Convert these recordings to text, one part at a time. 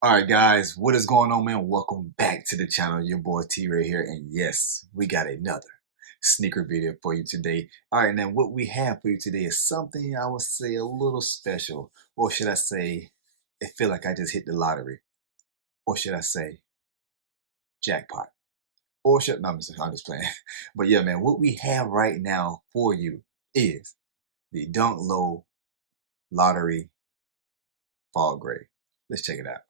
Alright guys, what is going on, man? Welcome back to the channel. Your boy T right here, and yes, we got another sneaker video for you today. Alright, now what we have for you today is something I would say a little special, or should I say it feel like I just hit the lottery, or should I say jackpot, or should no, I'm just playing. But yeah, man, what we have right now for you is the Dunk Low Lottery Fall Gray. Let's check it out.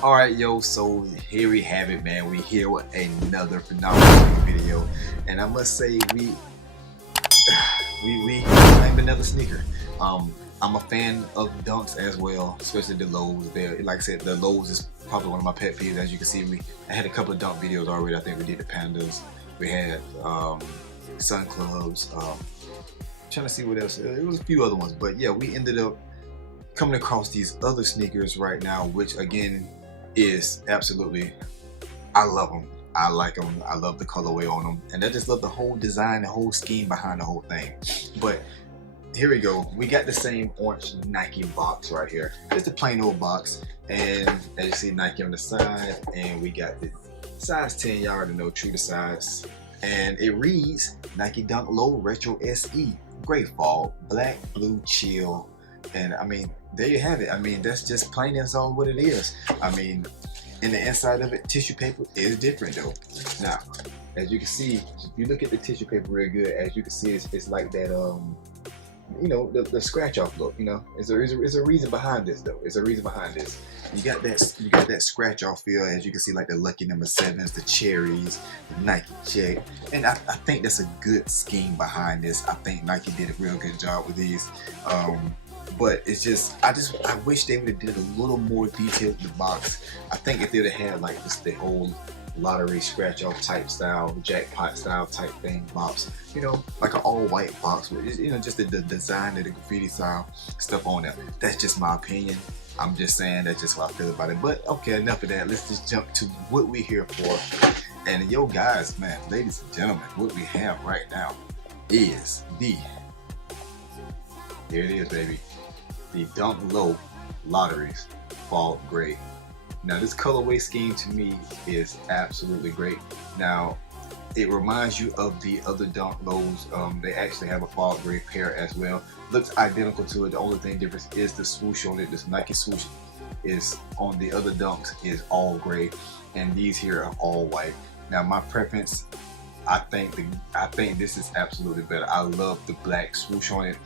All right, yo, so here we have it, man. We here with another phenomenal video, and I must say we claimed another sneaker. I'm a fan of dunks as well, especially the lows. There, like I said, the lows is probably one of my pet peeves. As you can see, I had a couple of dunk videos already. I think we did the pandas. We had sun clubs. Trying to see what else. It was a few other ones, but yeah, we ended up coming across these other sneakers right now, which again is absolutely, I love them. I like them. I love the colorway on them, and I just love the whole design, the whole scheme behind the whole thing. But here we go. We got the same orange Nike box right here. Just a plain old box, and as you see, Nike on the side, and we got the size 10. Y'all already know, true to size, and it reads Nike Dunk Low Retro SE, gray fall, black, blue, chill. And I mean, there you have it. I mean, that's just plain and all what it is. I mean, in the inside of it, tissue paper is different though. Now, as you can see, if you look at the tissue paper real good, as you can see, it's like that, you know, the scratch off look. You know, is a reason behind this though. It's a reason behind this. You got that scratch off feel, as you can see, like the lucky number 7s, the cherries, the Nike check, and I think that's a good scheme behind this. I think Nike did a real good job with these. But it's just, I wish they would have did a little more detail in the box. I think if they would have had like just the whole lottery scratch off type style, jackpot style type thing box, you know, like an all white box with, you know, just the design of the graffiti style stuff on there. That's just my opinion. I'm just saying that's just what I feel about it. But okay, enough of that. Let's just jump to what we're here for. And yo guys, man, ladies and gentlemen, what we have right now is here it is, baby, the Dunk Low Lotteries Fall Gray. Now this colorway scheme to me is absolutely great. Now it reminds you of the other Dunk Lows. They actually have a fall gray pair as well. Looks identical to it. The only thing difference is the swoosh on it. This Nike swoosh is on the other Dunks is all gray, and these here are all white. Now my preference, I think this is absolutely better. I love the black swoosh on it,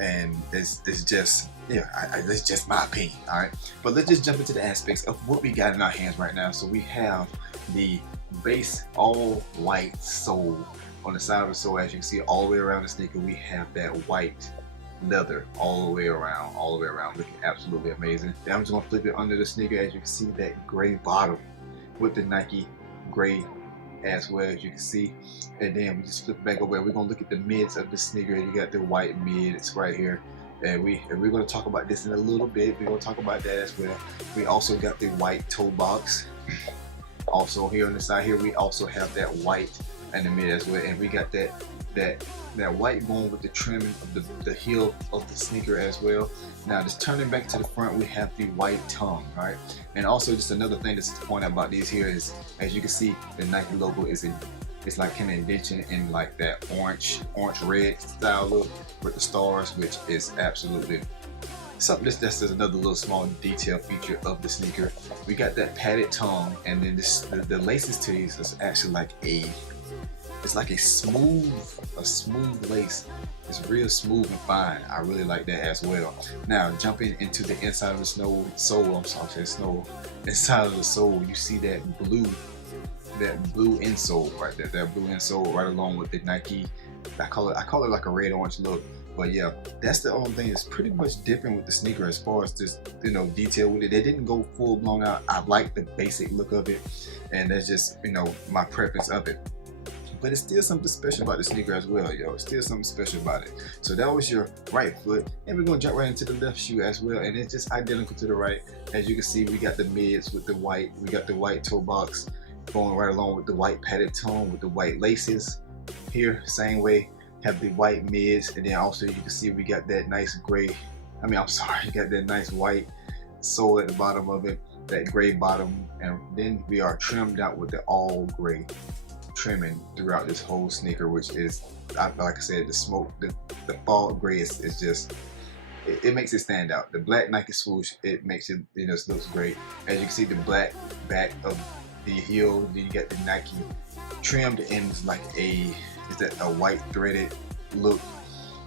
and it's just, yeah, it's just my opinion. All right, but let's just jump into the aspects of what we got in our hands right now. So we have the base all white sole. On the side of the sole, as you can see, all the way around the sneaker, we have that white leather all the way around, looking absolutely amazing. Then I'm just gonna flip it under the sneaker. As you can see, that gray bottom with the Nike gray as well, as you can see. And then we just flip it back over. We're gonna look at the mids of the sneaker. You got the white mid, it's right here. And we're going to talk about this in a little bit. We're going to talk about that as well. We also got the white toe box. Also here on the side here, we also have that white in the mid as well. And we got that white bone with the trimming of the heel of the sneaker as well. Now just turning back to the front, we have the white tongue, right? And also just another thing that's to point out about these here is, as you can see, the Nike logo is it's like an indentation in like that orange red style look with the stars, which is absolutely something. That's just another little small detail feature of the sneaker. We got that padded tongue, and then the laces to these is actually like it's like a smooth lace. It's real smooth and fine. I really like that as well. Now jumping into the inside of the sole, inside of the sole, you see that blue that blue insole right there, that blue insole right along with the Nike. I call it like a red orange look. But yeah, that's the only thing that's pretty much different with the sneaker as far as this, you know, detail with it. They didn't go full blown out. I like the basic look of it, and that's just, you know, my preference of it. But it's still something special about the sneaker as well, yo. It's still something special about it. So that was your right foot, and we're gonna jump right into the left shoe as well, and it's just identical to the right. As you can see, we got the mids with the white, we got the white toe box going right along with the white padded tone with the white laces. Here, same way, have the white mids, and then also you can see we got that nice gray, you got that nice white sole at the bottom of it, that gray bottom, and then we are trimmed out with the all gray trimming throughout this whole sneaker, which is, like I said, the fall gray is just, it makes it stand out. The black Nike swoosh, it makes it, you know, it looks great. As you can see, the black back of the heel, then you got the Nike trimmed in like a white threaded look.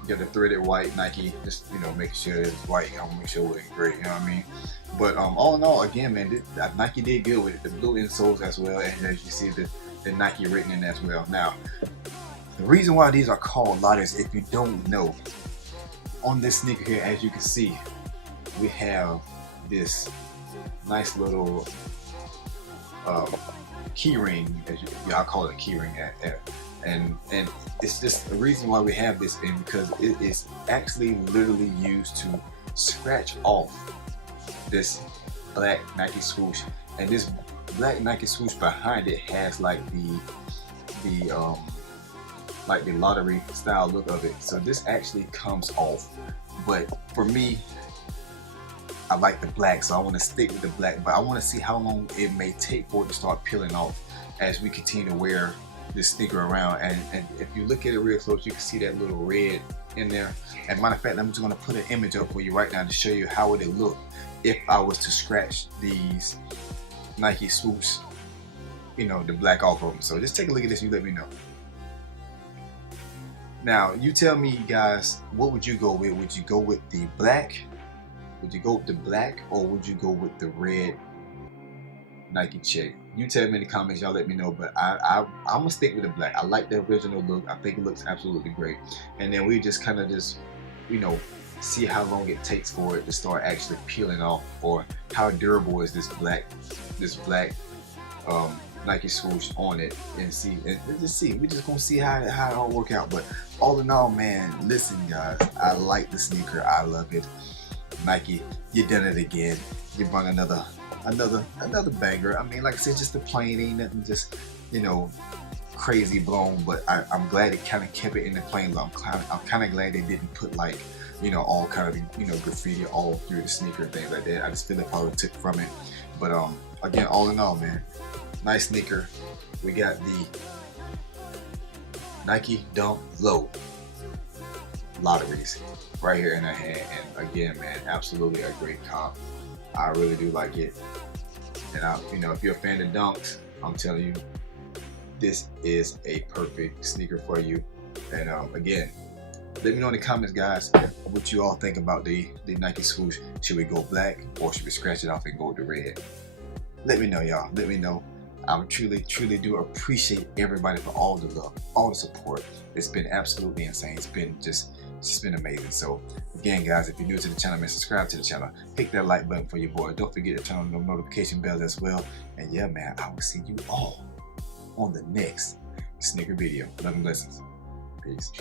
You got the threaded white Nike, just, you know, making sure it's white. I want to make sure it looks great, you know what I mean? But all in all, again, man, Nike did good with it. The blue insoles as well, and as you see the Nike written in as well. Now, the reason why these are called lockers, if you don't know, on this sneaker here, as you can see, we have this nice little key ring, I call it a key ring, and it's just the reason why we have this in, because it is actually literally used to scratch off this black Nike swoosh, and this black Nike swoosh behind it has like the lottery style look of it. So this actually comes off, but for me, I like the black, so I want to stick with the black, but I want to see how long it may take for it to start peeling off as we continue to wear this sneaker around. And if you look at it real close, you can see that little red in there. And matter of fact, I'm just going to put an image up for you right now to show you how it would look if I was to scratch these Nike swoosh, you know, the black off of them. So just take a look at this, you let me know. Now you tell me, guys, what would you go with? Would you go with the black? Would you go with the black, or would you go with the red Nike check? You tell me in the comments, y'all let me know. But I'm gonna stick with the black. I like the original look. I think it looks absolutely great. And then we just kind of just, you know, see how long it takes for it to start actually peeling off, or how durable is this black Nike swoosh on it, and see, and just see. We're just gonna see how it all work out. But all in all, man, listen, guys, I like the sneaker. I love it. Nike, you done it again. You brought another banger. I mean, like I said, just the plain, ain't nothing just, you know, crazy blown. But I'm glad it kind of kept it in the plain look. I'm kind of glad they didn't put, like, you know, all kind of, you know, graffiti all through the sneaker and things like that. I just feel like probably took from it. But again, all in all, man, nice sneaker. We got the Nike Dunk Low lotteries right here in our hand, and again, man, absolutely a great comp. I really do like it, and you know, if you're a fan of dunks, I'm telling you, this is a perfect sneaker for you. And again, let me know in the comments, guys, what you all think about the Nike swoosh. Should we go black, or should we scratch it off and go with the red? Let me know, y'all. Let me know. I truly do appreciate everybody for all the love, all the support. It's been absolutely insane. It's been just been amazing. So again, guys, if you're new to the channel, man, subscribe to the channel. Hit that like button for your boy. Don't forget to turn on the notification bell as well. And yeah, man, I will see you all on the next sneaker video. Love and blessings. Peace.